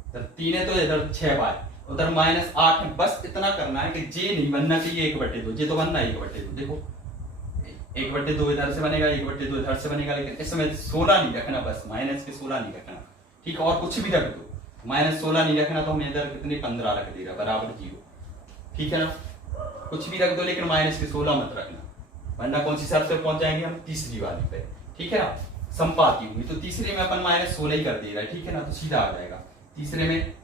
इधर 3 है तो इधर 6y, उधर -8 है। बस इतना करना है कि जे नहीं बनना चाहिए 1/2, जे तो बनना है 1/2। देखो 1/2 इधर से बनेगा, 1/2 इधर से बनेगा, लेकिन इसमें 16 नहीं रखना, बस माइनस के 16 नहीं रखना। ठीक है, और कुछ भी रख दो, -16 नहीं रखना, तो हम इधर कितने 15 रख देगा बराबर 0। ठीक है ना, कुछ भी रख दो लेकिन माइनस के 16 मत रखना, वरना कौन सी शर्त पे पहुंच जाएंगे हम, तीसरी वाली पे। ठीक है ना, संपाती हुई तो तीसरे में अपन -16 ही कर दे रहा है। ठीक है ना, तो सीधा आ जाएगा। तीसरे में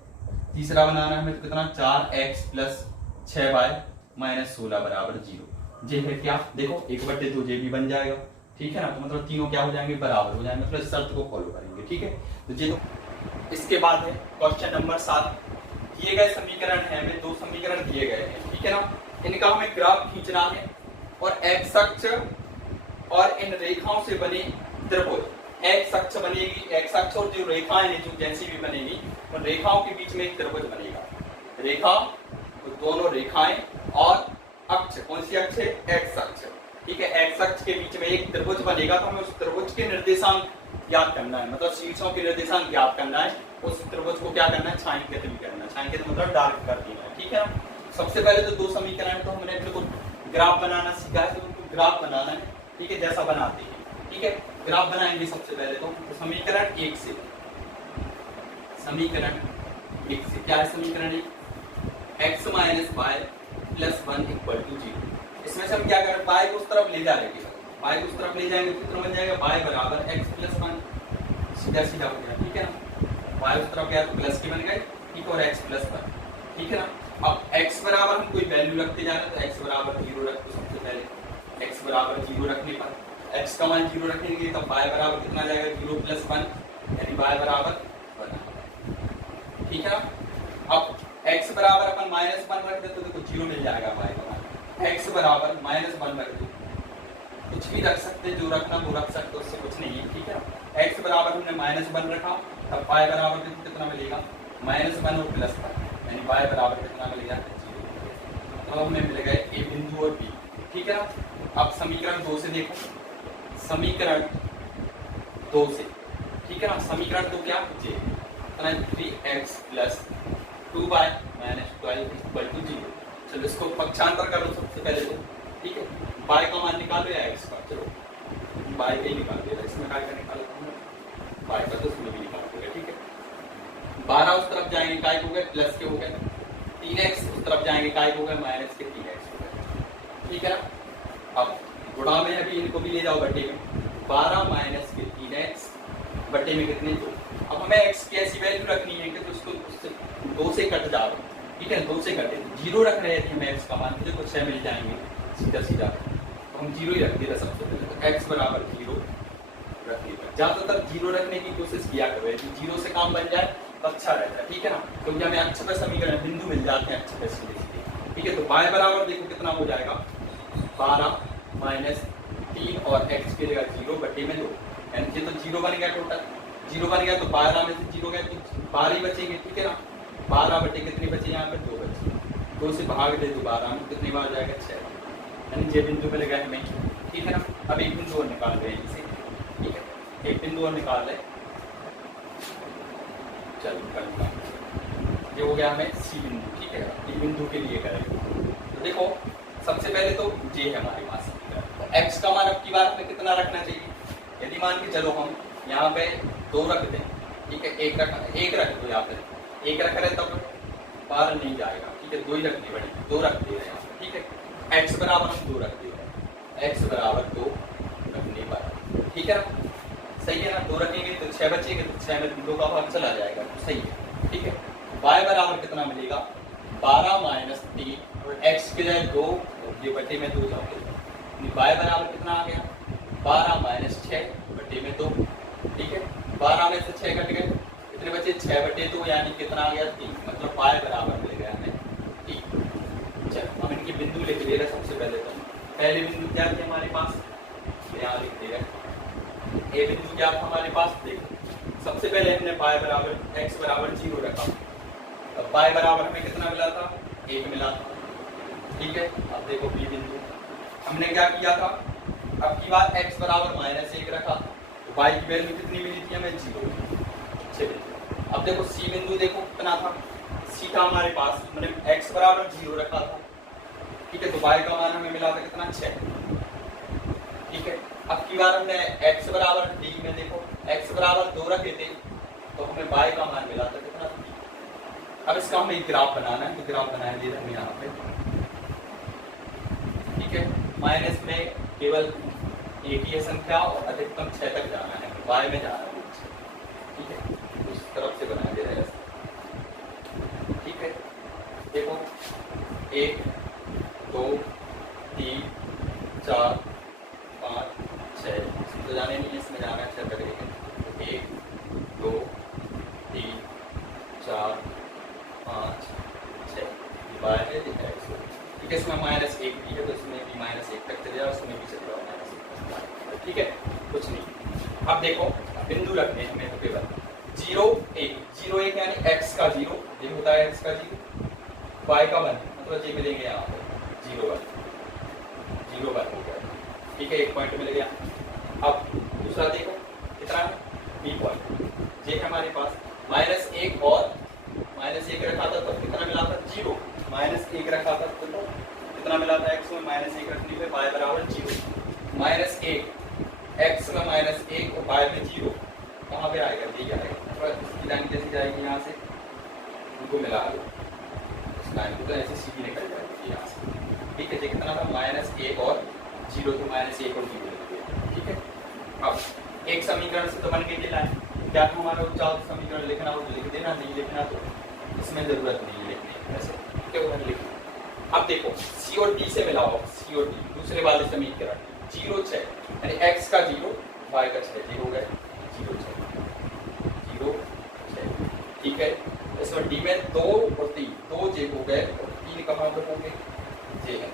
तीसरा बनाना है हमें, तो कितना 4x + 6y -16 = 0। जे है क्या, देखो 1/2 जे भी बन जाएगा। ठीक है ना, तो मतलब तीनों क्या हो जाएंगे, बराबर हो जाएंगे, मतलब इस शर्त को फॉलो करेंगे। ठीक है, तो जे तो इसके बाद है क्वेश्चन नंबर 7। दिए गए समीकरण है, हमें 2 समीकरण दिए गए हैं। ठीक है ना, इनका हमें ग्राफ खींचना है, और एक्स अक्ष और इन रेखाओं से बने त्रिभुज, एक्स अक्ष बनेगी, एक्स अक्ष और जो रेखाएं हैं जो जैसी भी बनेगी, उन रेखाओं के बीच में एक त्रिभुज बनेगा। रेखा तो दोनों रेखाएं, और अक्ष कौन सी अक्ष है, एक्स अक्ष। ठीक है, एक्स अक्ष के बीच में एक त्रिभुज बनेगा, तो हमें उस त्रिभुज के निर्देशांक ज्ञात करना है, मतलब शीर्षों के निर्देशांक ज्ञात करना है। उस त्रिभुज को क्या करना है, छायांकित भी करना है। छायांकित मतलब डार्क कर देना है। ठीक है ना, सबसे पहले तो 2 समीकरण तो हमने बिल्कुल ग्राफ बनाना सीखा है, तो उनको ग्राफ बनाना है। ठीक है, जैसा बनाते हैं। ठीक है, ग्राफ बनाएंगे सबसे पहले तो समीकरण 1 से। समीकरण 1 से क्या है, समीकरण 1 x - y + 1 = 0। इसमें से हम क्या करें, y को उस तरफ ले जा रहे हैं, y को उस तरफ ले जाएंगे, कितना बन जाएगा, y = x + 1, सीधा सीधा हो गया। ठीक है ना, y उस तरफ गया तो प्लस के बन गए। ठीक है, और x + 1। ठीक है ना, अब x बराबर हम कोई वैल्यू रखते जा रहे हैं, तो x = 0 रख दो सबसे पहले। x = 0 रखने पर x का मान 0 रखेंगे, तब y बराबर कितना जाएगा, 0 + 1, यानी y बराबर 1। ठीक है ना, अब x बराबर अपन -1 रख दे तो देखो 0 मिल जाएगा y का मान। x बराबर -1 रख दो, कुछ भी रख सकते, जो रखना वो रख सकते, उससे कुछ नहीं है। ठीक है, x बराबर हमने -1 रखा, तब y बराबर कितना मिलेगा, -1 और +1, यानी y बराबर कितना मिलेगा, 0। तो हमें मिल गए a बिंदु और b। ठीक है ना, अब समीकरण 2 से देखो, समीकरण 2 से। ठीक है ना, समीकरण 2 क्या, j 3x + 2y - 12 = 0। चलो इसको पक्षांतर करो सबसे पहले तो। ठीक है, y का मान निकालो या x का, चलो बाय का ही निकाल देगा, इसमें काय का निकाल बाय का, तो इसमें भी निकाल देगा। ठीक है, 12 उस तरफ जाएंगे काय हो गए प्लस के हो गए, 3x उस तरफ जाएंगे काय हो गए माइनस के 3x हो गए। ठीक है ना, अब गुणा में अभी इनको भी ले जाओ बट्टे में, 12 माइनस के 3x बट्टे में कितने 2। अब हमें x की ऐसी वैल्यू रखनी है कि तो उसको 2 से कट जाओ। ठीक है, 2 से कटे तो 0 रख रहे थे हमें x का मान, मुझे कुछ 6 मिल जाएंगे सीधा सीधा, तो हम 0 ही रख देते सबसे पहले, तो x बराबर 0 रख देते। ज्यादातर 0 रखने की कोशिश किया करो, यदि 0 से काम बन जाए तो अच्छा रहता है। ठीक है ना, क्योंकि हमें अच्छे पे समीकरण बिंदु मिल जाते हैं अच्छे पे सीधे सीधे। ठीक है, तो y बराबर देखो कितना हो जाएगा 12 माइनस 3 और x की जगह 0 बटे में 2, यानी ये तो 0 बन गया, टोटल 0 बन गया, तो 12 में से 0 गए तो 12 ही बचेंगे। ठीक है ना, 12 बटे कितने बचे यहाँ पे 2 बचे, 2 से भाग दे तो 12 में कितनी बार जाएगा 6, यानी ये बिंदु मिलेगा हमें। ठीक है ना, अब एक बिंदु और निकाल रहे हैं इसे। ठीक है, एक बिंदु और निकाल रहे, चलो निकाल, ये हो गया हमें सी बिंदु। ठीक है, डी बिंदु के लिए करेंगे, तो देखो सबसे पहले तो ये है हमारे पास, तो x का मान अब की बार में कितना रखना चाहिए, यदि मान के चलो हम यहाँ पे 2 रख दें। ठीक है, 1 रख दो, यहाँ पे 1 रख रहे तब 12 नहीं जाएगा। ठीक है, 2 ही रखनी पड़ेगी, 2 रख दे रहे हैं। ठीक है, x बराबर हम 2 रख दे रहे हैं, x बराबर 2 रखने पर। ठीक है ना, सही है ना, 2 रखेंगे तो 6 बचेंगे, तो 6 में 2 का भाग चला जाएगा, तो सही है। ठीक है, y बराबर कितना मिलेगा 12 माइनस 3 और x के लिए 2, ये बटे में 2 जाओगे, y बराबर कितना आ गया 12 माइनस 6 बटे में 2। ठीक है, 12 में से 6 कट गए, कितने बचे 6 बटे 2, यानी कितना आ गया 3, मतलब y बराबर मिल गया हमें 3। चलो हम इनके बिंदु लिख दे रहे, सबसे पहले तो पहले बिंदु क्या थे हमारे पास, यहाँ लिख दे रहे, ए बिंदु क्या था हमारे पास, देखो सबसे पहले हमने y बराबर x बराबर 0 रखा, अब y बराबर हमें कितना मिला था 1 मिला था। ठीक है, अब देखो बी बिंदु हमने क्या किया था, अब की बार x बराबर -1 रखा, तो y की वैल्यू कितनी मिली थी हमें 0। अब देखो सी बिंदु देखो कितना था, सी का हमारे पास मैंने x बराबर 0 रखा था। ठीक है, तो y का मान हमें मिला था कितना 6। ठीक है, अब की बार हमने x बराबर d में देखो x बराबर 2 रखे थे, तो हमें y का मान मिला था कितना 3। अब इसका हमें ग्राफ बनाना है, तो ग्राफ बनाए दे रहे हैं यहाँ पे। ठीक है, माइनस में केवल एक ही संख्या और अधिकतम 6 तक जाना है, y में जाना है। ठीक है, उस तरफ से बना दे रहे हैं। ठीक है, देखो 1 2 3 4 5 6, तो जाने नहीं, इसमें जाना है 6 तक। 1 2 3 4 5 6 y है दिखा है इसको। ठीक है, इसमें -1 भी है, तो इसमें भी -1 तक चले जाओ, उसमें भी चले जाओ -1। ठीक है, कुछ नहीं। अब देखो बिंदु रखने हैं हमें, तो केवल 0 1 यानी x का 0, ये होता है x का 0, y का 1, मतलब ये मिलेंगे यहाँ पे 0 1 हो गया। ठीक है, 1 पॉइंट मिल गया। अब दूसरा देखो कितना है b पॉइंट, ये है हमारे पास -1 और -1 रखा था, तो कितना मिला था 0, -1 रखा था तो कितना मिला था x में -1 रखने पे y बराबर 0, -1 x में -1 और y में 0, कहाँ पे आएगा ये आएगा, इसकी लाइन कैसी जाएगी यहाँ से, उनको मिला दो इस लाइन को, तो ऐसे सीधी निकल जाएगी यहाँ से। ठीक है, ये कितना था -1 और 0, तो -1 और 0 लिख दिया। ठीक है, अब एक समीकरण से तो बन गई ये लाइन, क्या हमारा चार समीकरण लिखना हो तो लिख देना, नहीं लिखना तो इसमें जरूरत नहीं है लिखने की, वैसे क्या उधर लिख। अब देखो सी और डी से मिलाओ, सी और डी दूसरे वाले समीकरण 0 6 यानी x का 0 y का 6, 0 गए 0 6 0 6। ठीक है, इसमें डी में 2 और 3, 2 जे हो गए और 3 कहाँ पे होंगे, जे है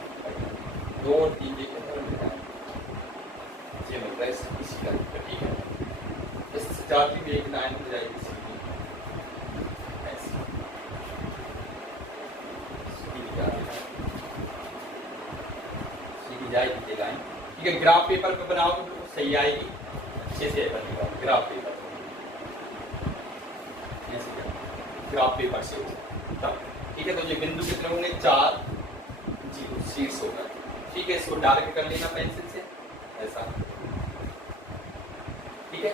2 और 3 जे ये मिल रहा है इसी लाइन पर। ठीक है, इससे जाती हुई एक लाइन हो जाएगी सीधी, ऐसी सीधी जाएगी ये लाइन। ठीक है, ग्राफ पेपर पे बनाओ तो सही आएगी, अच्छे से बनेगा ग्राफ पेपर, ग्राफ पेपर से तब। ठीक है, तो ये बिंदु कितने होंगे 4 0 शीर्ष होगा। ठीक है, इसको डार्क कर लेना पेंसिल से ऐसा, ठीक है,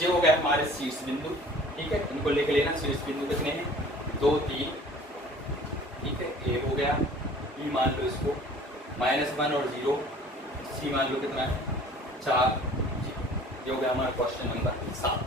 ये हो गया हमारे शीर्ष बिंदु। ठीक है, इनको लिख लेना, शीर्ष बिंदु कितने हैं, 2 3। ठीक है, ए हो गया, ई मान लो इसको -1 और 0, सी मान लो कितना है 4। ये हो गया हमारा क्वेश्चन नंबर 7।